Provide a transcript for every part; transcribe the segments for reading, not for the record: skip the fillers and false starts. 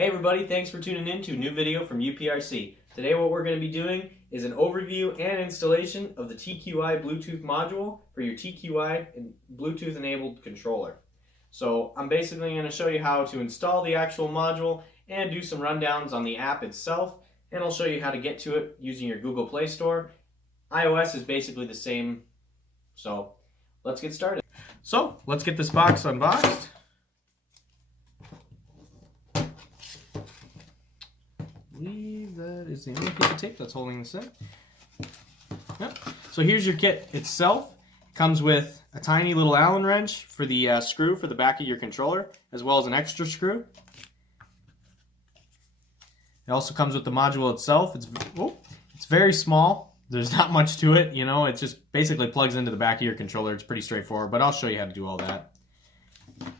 Hey everybody, thanks for tuning in to a new video from UPRC. Today what we're going to be doing is an overview and installation of the TQI Bluetooth module for your TQI and Bluetooth enabled controller. So I'm basically going to show you how to install the actual module and do some rundowns on the app itself, and I'll show you how to get to it using your Google Play Store. iOS is basically the same, so let's get started. So let's get this box unboxed. I believe that is the only piece of tape that's holding this in. Yep. So here's your kit itself. It comes with a tiny little Allen wrench for the screw for the back of your controller, as well as an extra screw. It also comes with the module itself. It's very small. There's not much to it, you know. It just basically plugs into the back of your controller. It's pretty straightforward, but I'll show you how to do all that. And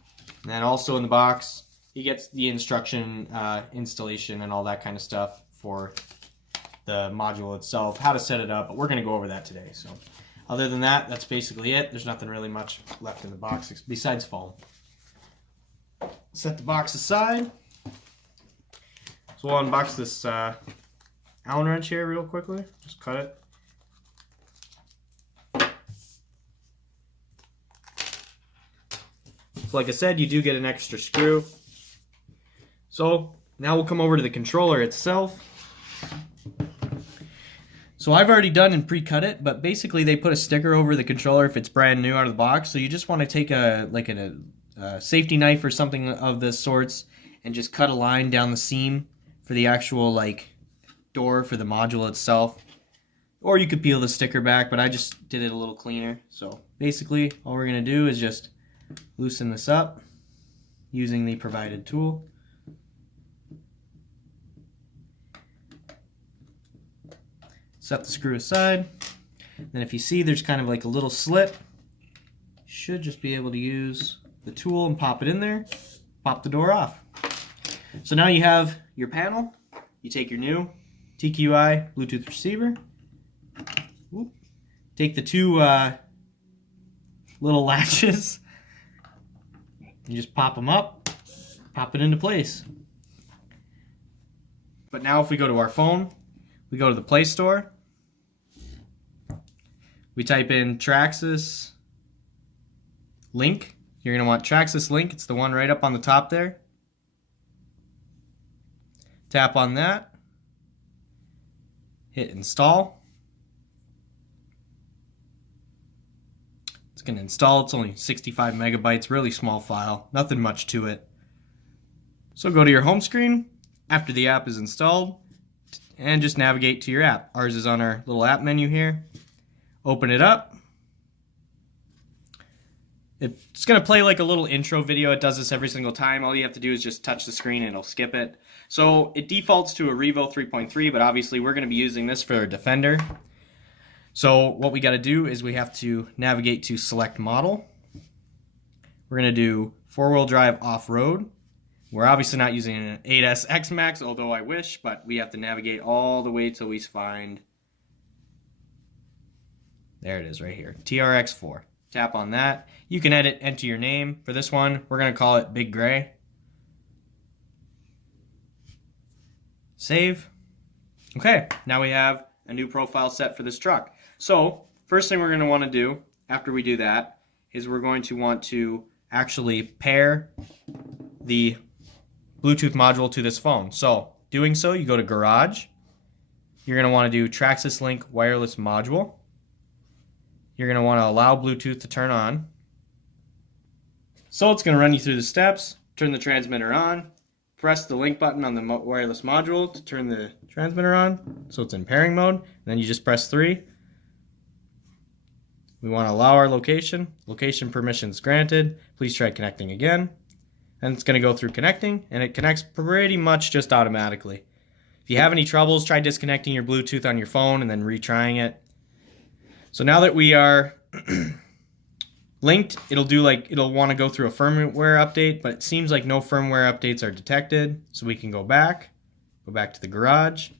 then also in the box, you get the instruction, installation, and all that kind of stuff for the module itself, how to set it up, but we're going to go over that today. So other than that, that's basically it. There's nothing really much left in the box besides foam. Set the box aside. So we'll unbox this Allen wrench here real quickly. Just cut it. So like I said, you do get an extra screw. So now we'll come over to the controller itself. So I've already done and pre-cut it, but basically they put a sticker over the controller if it's brand new out of the box. So you just want to take a safety knife or something of this sorts and just cut a line down the seam for the actual door for the module itself. Or you could peel the sticker back, but I just did it a little cleaner. So basically all we're going to do is just loosen this up using the provided tool. Set the screw aside. Then if you see there's kind of like a little slit, you should just be able to use the tool and pop it in there, pop the door off. So now you have your panel. You take your new TQI Bluetooth receiver, take the two little latches, you just pop them up, pop it into place. But now if we go to our phone, we go to the Play Store, we type in Traxxas link. You're going to want Traxxas link. It's the one right up on the top there. Tap on that. Hit install. It's going to install. It's only 65 megabytes, really small file. Nothing much to it. So go to your home screen after the app is installed and just navigate to your app. Ours is on our little app menu here. Open it up. It's going to play like a little intro video. It does this every single time. All you have to do is just touch the screen and it'll skip it. So it defaults to a Revo 3.3, but obviously we're going to be using this for a Defender. So what we got to do is we have to navigate to select model. We're going to do four-wheel drive off-road. We're obviously not using an 8S X Max, although I wish, but we have to navigate all the way till we find, there it is right here, TRX4. Tap on that. You can enter your name. For this one, we're going to call it Big Gray. Save. Okay, now we have a new profile set for this truck. So, first thing we're going to want to do after we do that is we're going to want to actually pair the Bluetooth module to this phone. So, doing so, you go to Garage. You're going to want to do Traxxas Link Wireless Module. You're going to want to allow Bluetooth to turn on. So it's going to run you through the steps. Turn the transmitter on. Press the link button on the wireless module to turn the transmitter on. So it's in pairing mode. And then you just press 3. We want to allow our location. Location permissions granted. Please try connecting again. And it's going to go through connecting, and it connects pretty much just automatically. If you have any troubles, try disconnecting your Bluetooth on your phone and then retrying it. So now that we are linked, it'll want to go through a firmware update, but it seems like no firmware updates are detected. So we can go back to the garage.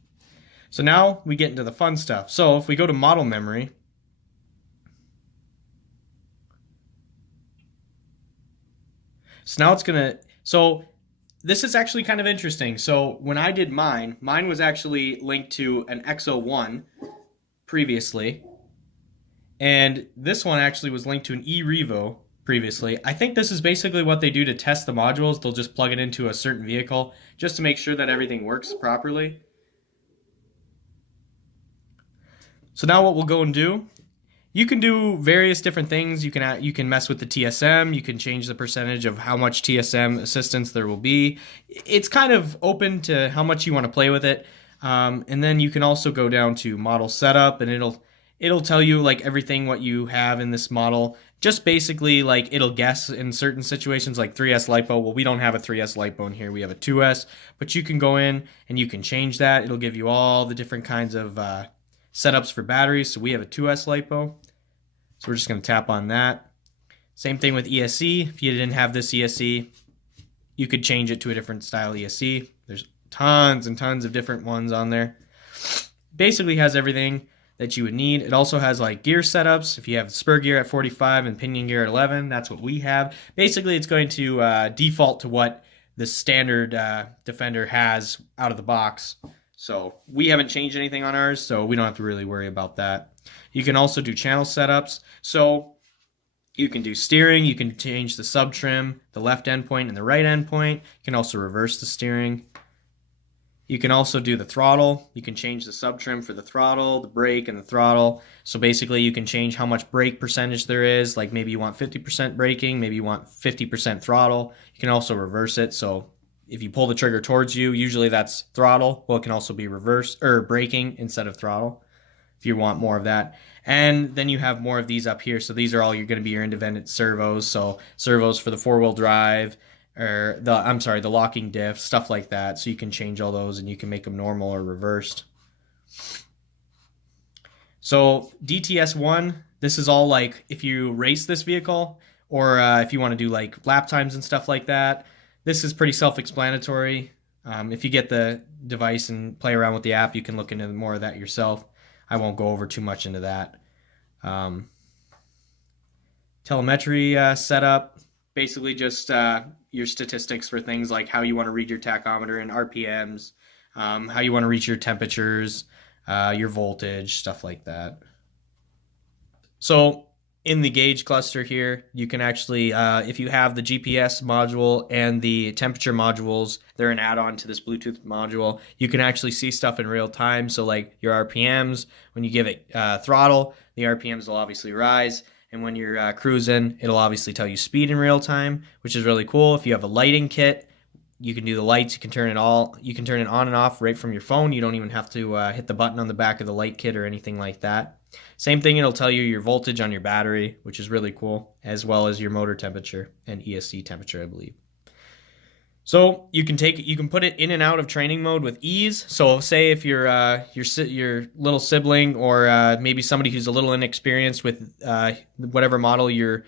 So now we get into the fun stuff. So if we go to model memory, so now it's gonna, so this is actually kind of interesting. So when I did mine was actually linked to an X01 previously, and this one actually was linked to an eRevo previously. I think this is basically what they do to test the modules. They'll just plug it into a certain vehicle just to make sure that everything works properly. So now what we'll go and do, you can do various different things. You can mess with the TSM. You can change the percentage of how much TSM assistance there will be. It's kind of open to how much you want to play with it. And then you can also go down to model setup, and it'll tell you like everything what you have in this model. Just basically like it'll guess in certain situations like 3S LiPo. Well, we don't have a 3S LiPo in here. We have a 2S, but you can go in and you can change that. It'll give you all the different kinds of setups for batteries. So we have a 2S LiPo. So we're just going to tap on that. Same thing with ESC. If you didn't have this ESC, you could change it to a different style ESC. There's tons and tons of different ones on there. Basically has everything that you would need. It also has like gear setups. If you have spur gear at 45 and pinion gear at 11, that's what we have. Basically, it's going to default to what the standard Defender has out of the box. So we haven't changed anything on ours, so we don't have to really worry about that. You can also do channel setups. So you can do steering, you can change the sub trim, the left endpoint and the right endpoint. You can also reverse the steering. You can also do the throttle. You can change the sub trim for the throttle, the brake, and the throttle. So basically you can change how much brake percentage there is. Like maybe you want 50% braking, maybe you want 50% throttle. You can also reverse it. So if you pull the trigger towards you, usually that's throttle. Well, it can also be reverse or braking instead of throttle if you want more of that. And then you have more of these up here. So these are all going to be your independent servos. So servos for the four-wheel drive, or the locking diff, stuff like that. So you can change all those and you can make them normal or reversed. So DTS1, this is all like if you race this vehicle or if you want to do like lap times and stuff like that. This is pretty self-explanatory. If you get the device and play around with the app, you can look into more of that yourself. I won't go over too much into that. Telemetry setup, basically just your statistics for things like how you want to read your tachometer and RPMs, how you want to reach your temperatures, your voltage, stuff like that. So in the gauge cluster here, you can actually, if you have the GPS module and the temperature modules, they're an add-on to this Bluetooth module. You can actually see stuff in real time. So like your RPMs, when you give it throttle, the RPMs will obviously rise. And when you're cruising, it'll obviously tell you speed in real time, which is really cool. If you have a lighting kit, you can do the lights. You can turn it on and off right from your phone. You don't even have to hit the button on the back of the light kit or anything like that. Same thing, it'll tell you your voltage on your battery, which is really cool, as well as your motor temperature and ESC temperature, I believe. So you can put it in and out of training mode with ease. So say if your little sibling or maybe somebody who's a little inexperienced with whatever model you're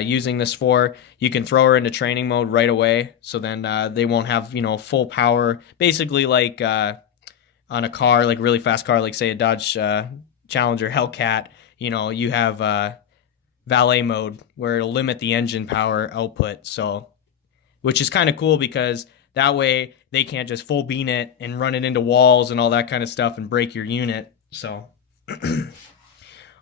using this for, you can throw her into training mode right away. So then they won't have full power. Basically like on a car, like a really fast car, like say a Dodge Challenger Hellcat, you have valet mode where it'll limit the engine power output. So, which is kind of cool because that way they can't just full bean it and run it into walls and all that kind of stuff and break your unit. So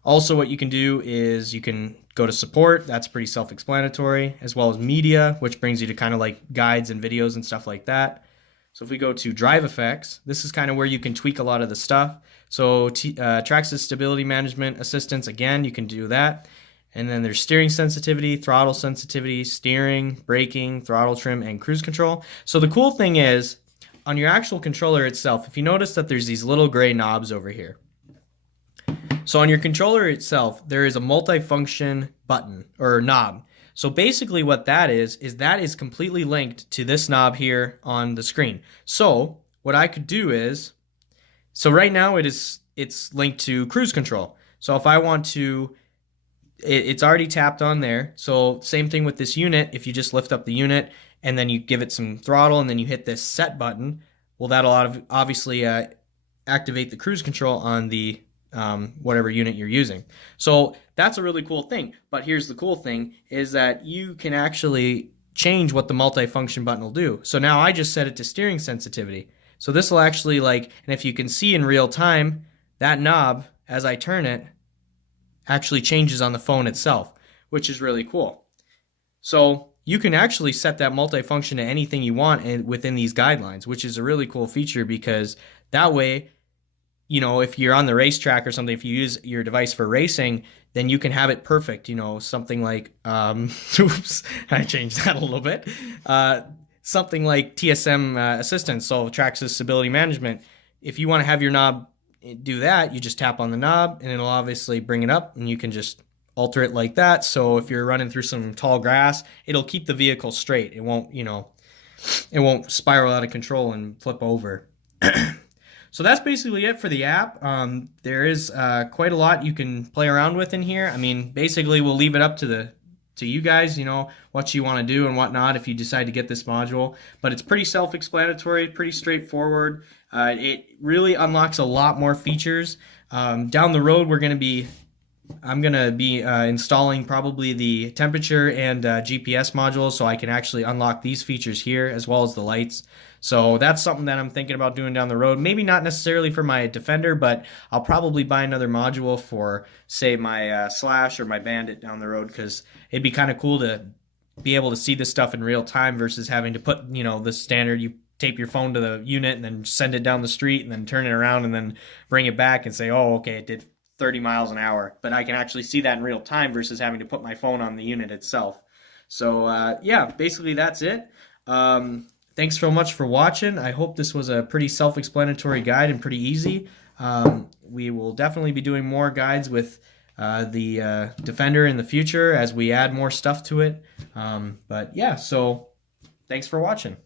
also what you can do is you can go to support. That's pretty self-explanatory, as well as media, which brings you to kind of like guides and videos and stuff like that. So if we go to drive effects, this is kind of where you can tweak a lot of the stuff. So Traxxas stability management assistance, again, you can do that. And then there's steering sensitivity, throttle sensitivity, steering, braking, throttle trim, and cruise control. So the cool thing is, on your actual controller itself, if you notice that there's these little gray knobs over here. So on your controller itself, there is a multifunction button or knob. So basically what that is that is completely linked to this knob here on the screen. So what I could do is, so right now it's linked to cruise control. So if I want to, it's already tapped on there. So same thing with this unit. If you just lift up the unit and then you give it some throttle and then you hit this set button, well, that'll obviously activate the cruise control on the whatever unit you're using. So that's a really cool thing. But here's the cool thing is that you can actually change what the multifunction button will do. So now I just set it to steering sensitivity. So this will actually and if you can see in real time, that knob, as I turn it, actually changes on the phone itself, which is really cool. So you can actually set that multifunction to anything you want within these guidelines, which is a really cool feature, because that way, if you're on the racetrack or something, if you use your device for racing, then you can have it perfect. Something like, oops, I changed that a little bit. Something like TSM assistance, so Traxxas stability management. If you want to have your knob do that, you just tap on the knob and it'll obviously bring it up, and you can just alter it like that. So if you're running through some tall grass, it'll keep the vehicle straight. It won't, it won't spiral out of control and flip over. So that's basically it for the app. There is quite a lot you can play around with in here. I mean, basically we'll leave it up to you guys, what you want to do and whatnot if you decide to get this module. But it's pretty self-explanatory, pretty straightforward. It really unlocks a lot more features. Down the road, I'm going to be installing probably the temperature and GPS modules, so I can actually unlock these features here as well as the lights. So that's something that I'm thinking about doing down the road. Maybe not necessarily for my Defender, but I'll probably buy another module for, say, my Slash or my Bandit down the road, because it'd be kind of cool to be able to see this stuff in real time versus having to put, the standard, you tape your phone to the unit and then send it down the street and then turn it around and then bring it back and say, oh, okay, it did 30 miles an hour. But I can actually see that in real time versus having to put my phone on the unit itself. So, yeah, basically that's it. Thanks so much for watching. I hope this was a pretty self-explanatory guide and pretty easy. We will definitely be doing more guides with the Defender in the future as we add more stuff to it. But yeah, so thanks for watching.